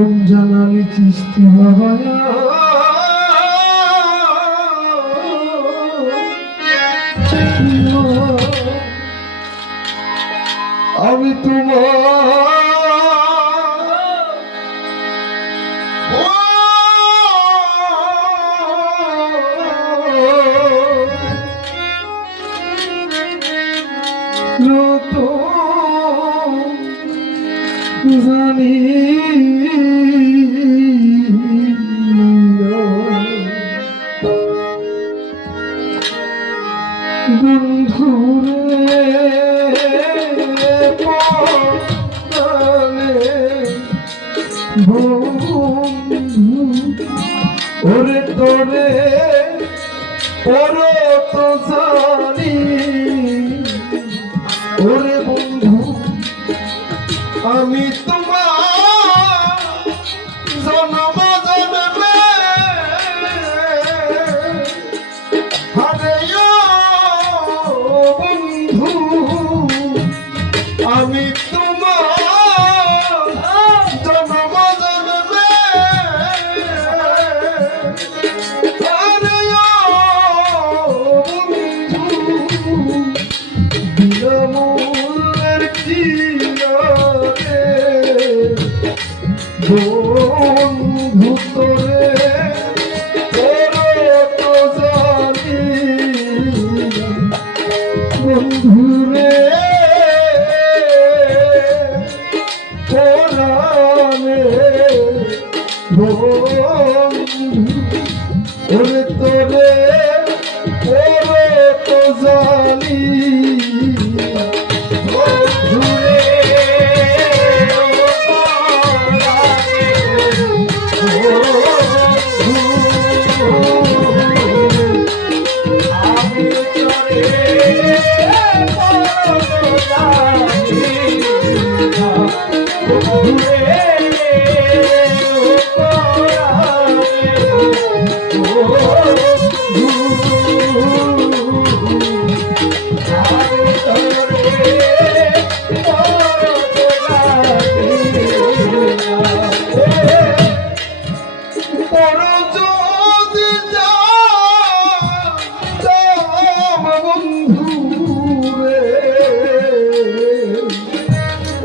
রমজান জানালি চিস্তি বাবা আমি তোমার জানি ওরে তোরে পর তো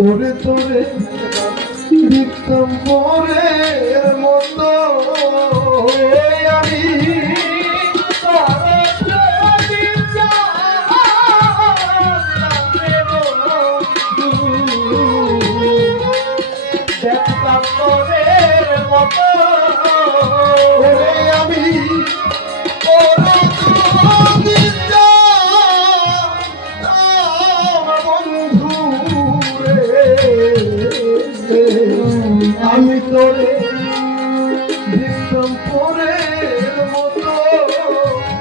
ওরে তোরে বিক্রম পরে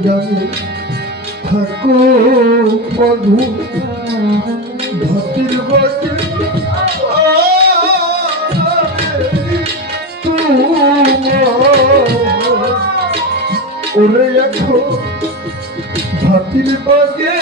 জানে থাকো বধু ভক্তির গতি ওরে এখন ভাতির বাগে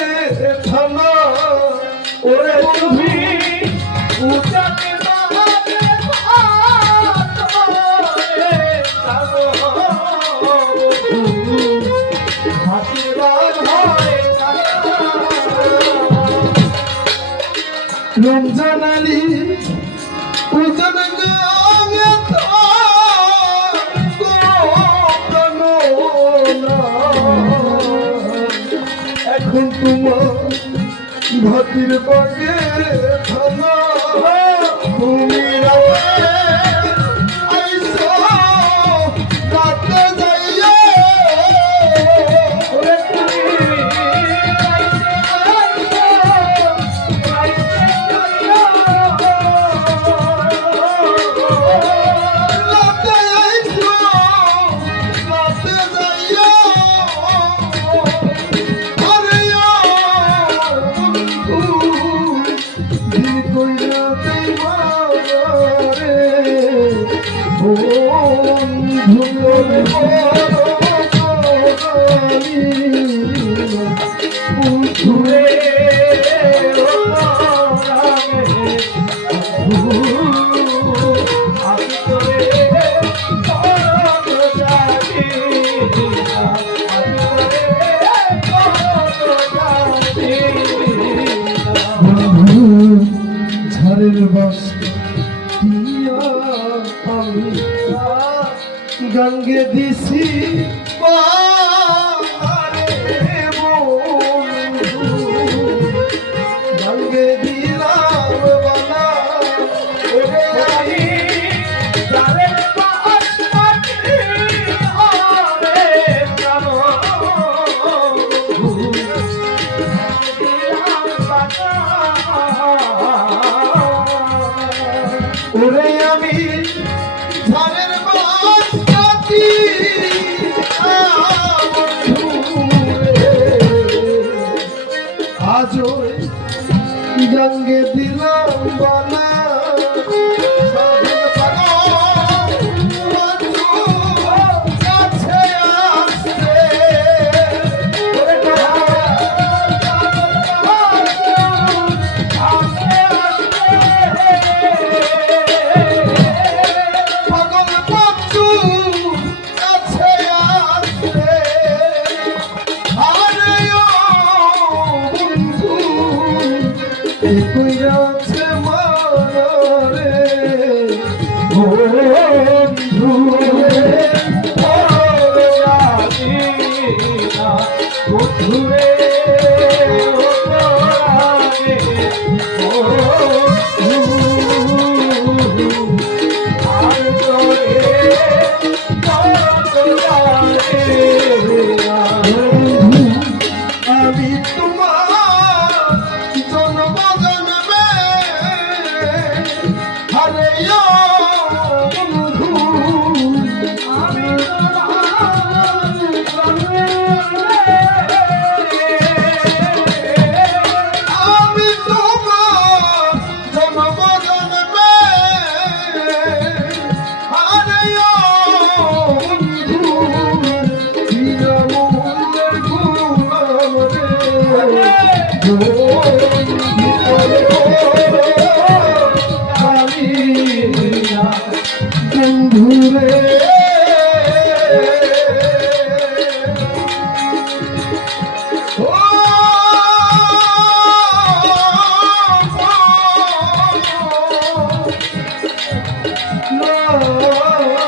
রমজান আলী পূজন এখন তোমার ভতির বগে ভালো ভূমি গঙ্গে দিছি।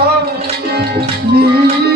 me